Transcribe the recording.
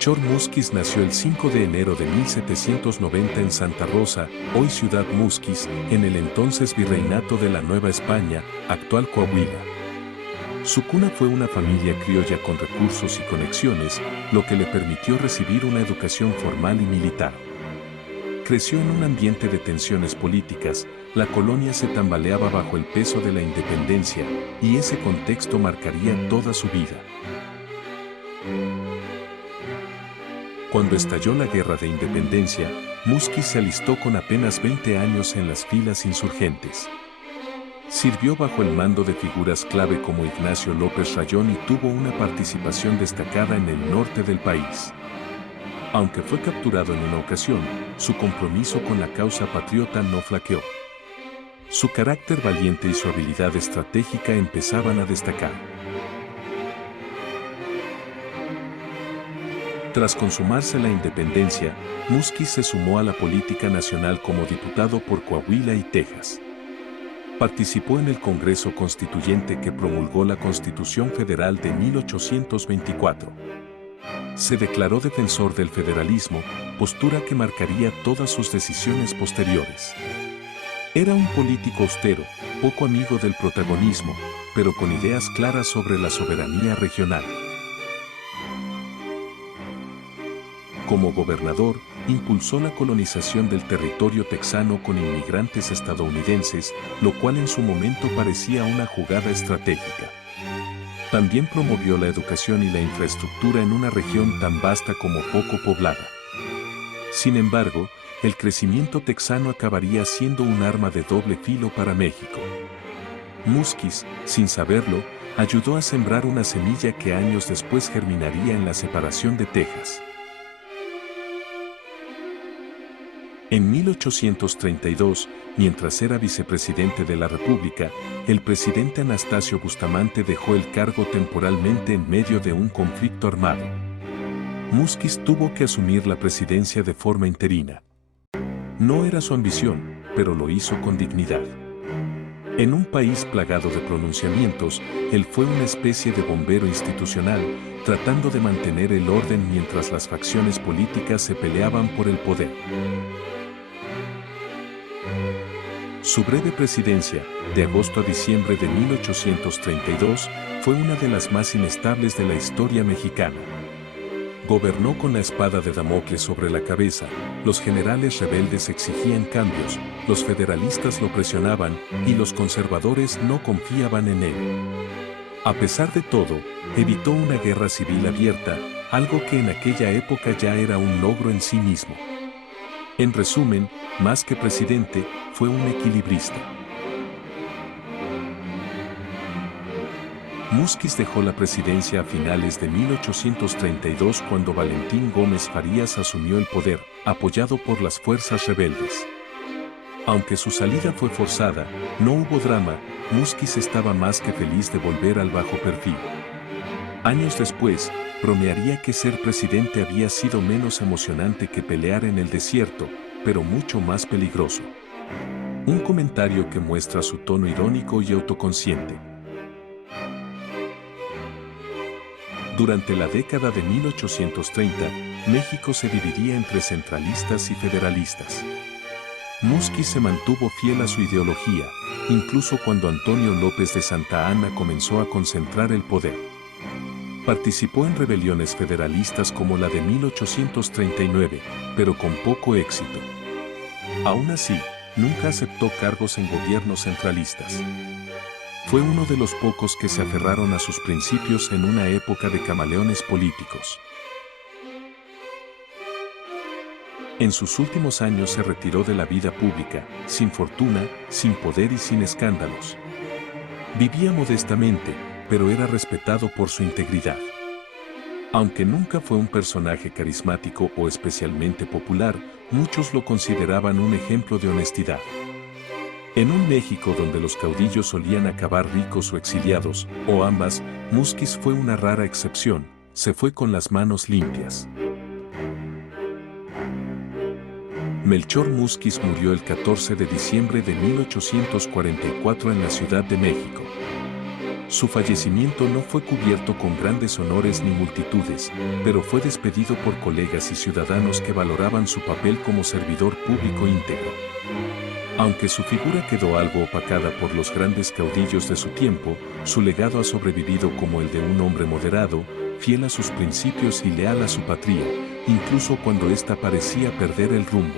Melchor Múzquiz nació el 5 de enero de 1790 en Santa Rosa, hoy Ciudad Múzquiz, en el entonces Virreinato de la Nueva España, actual Coahuila. Su cuna fue una familia criolla con recursos y conexiones, lo que le permitió recibir una educación formal y militar. Creció en un ambiente de tensiones políticas, la colonia se tambaleaba bajo el peso de la independencia, y ese contexto marcaría toda su vida. Cuando estalló la Guerra de Independencia, Múzquiz se alistó con apenas 20 años en las filas insurgentes. Sirvió bajo el mando de figuras clave como Ignacio López Rayón y tuvo una participación destacada en el norte del país. Aunque fue capturado en una ocasión, su compromiso con la causa patriota no flaqueó. Su carácter valiente y su habilidad estratégica empezaban a destacar. Tras consumarse la independencia, Múzquiz se sumó a la política nacional como diputado por Coahuila y Texas. Participó en el Congreso Constituyente que promulgó la Constitución Federal de 1824. Se declaró defensor del federalismo, postura que marcaría todas sus decisiones posteriores. Era un político austero, poco amigo del protagonismo, pero con ideas claras sobre la soberanía regional. Como gobernador, impulsó la colonización del territorio texano con inmigrantes estadounidenses, lo cual en su momento parecía una jugada estratégica. También promovió la educación y la infraestructura en una región tan vasta como poco poblada. Sin embargo, el crecimiento texano acabaría siendo un arma de doble filo para México. Múzquiz, sin saberlo, ayudó a sembrar una semilla que años después germinaría en la separación de Texas. En 1832, mientras era vicepresidente de la República, el presidente Anastasio Bustamante dejó el cargo temporalmente en medio de un conflicto armado. Múzquiz tuvo que asumir la presidencia de forma interina. No era su ambición, pero lo hizo con dignidad. En un país plagado de pronunciamientos, él fue una especie de bombero institucional, tratando de mantener el orden mientras las facciones políticas se peleaban por el poder. Su breve presidencia, de agosto a diciembre de 1832, fue una de las más inestables de la historia mexicana. Gobernó con la espada de Damocles sobre la cabeza, los generales rebeldes exigían cambios, los federalistas lo presionaban y los conservadores no confiaban en él. A pesar de todo, evitó una guerra civil abierta, algo que en aquella época ya era un logro en sí mismo. En resumen, más que presidente, fue un equilibrista. Múzquiz dejó la presidencia a finales de 1832 cuando Valentín Gómez Farías asumió el poder, apoyado por las fuerzas rebeldes. Aunque su salida fue forzada, no hubo drama, Múzquiz estaba más que feliz de volver al bajo perfil. Años después, bromearía que ser presidente había sido menos emocionante que pelear en el desierto, pero mucho más peligroso. Un comentario que muestra su tono irónico y autoconsciente. Durante la década de 1830, México se dividía entre centralistas y federalistas. Múzquiz se mantuvo fiel a su ideología, incluso cuando Antonio López de Santa Anna comenzó a concentrar el poder. Participó en rebeliones federalistas como la de 1839, pero con poco éxito. Aún así, nunca aceptó cargos en gobiernos centralistas. Fue uno de los pocos que se aferraron a sus principios en una época de camaleones políticos. En sus últimos años se retiró de la vida pública, sin fortuna, sin poder y sin escándalos. Vivía modestamente, pero era respetado por su integridad. Aunque nunca fue un personaje carismático o especialmente popular, muchos lo consideraban un ejemplo de honestidad. En un México donde los caudillos solían acabar ricos o exiliados, o ambas, Múzquiz fue una rara excepción, se fue con las manos limpias. Melchor Múzquiz murió el 14 de diciembre de 1844 en la Ciudad de México. Su fallecimiento no fue cubierto con grandes honores ni multitudes, pero fue despedido por colegas y ciudadanos que valoraban su papel como servidor público íntegro. Aunque su figura quedó algo opacada por los grandes caudillos de su tiempo, su legado ha sobrevivido como el de un hombre moderado, fiel a sus principios y leal a su patria, incluso cuando ésta parecía perder el rumbo.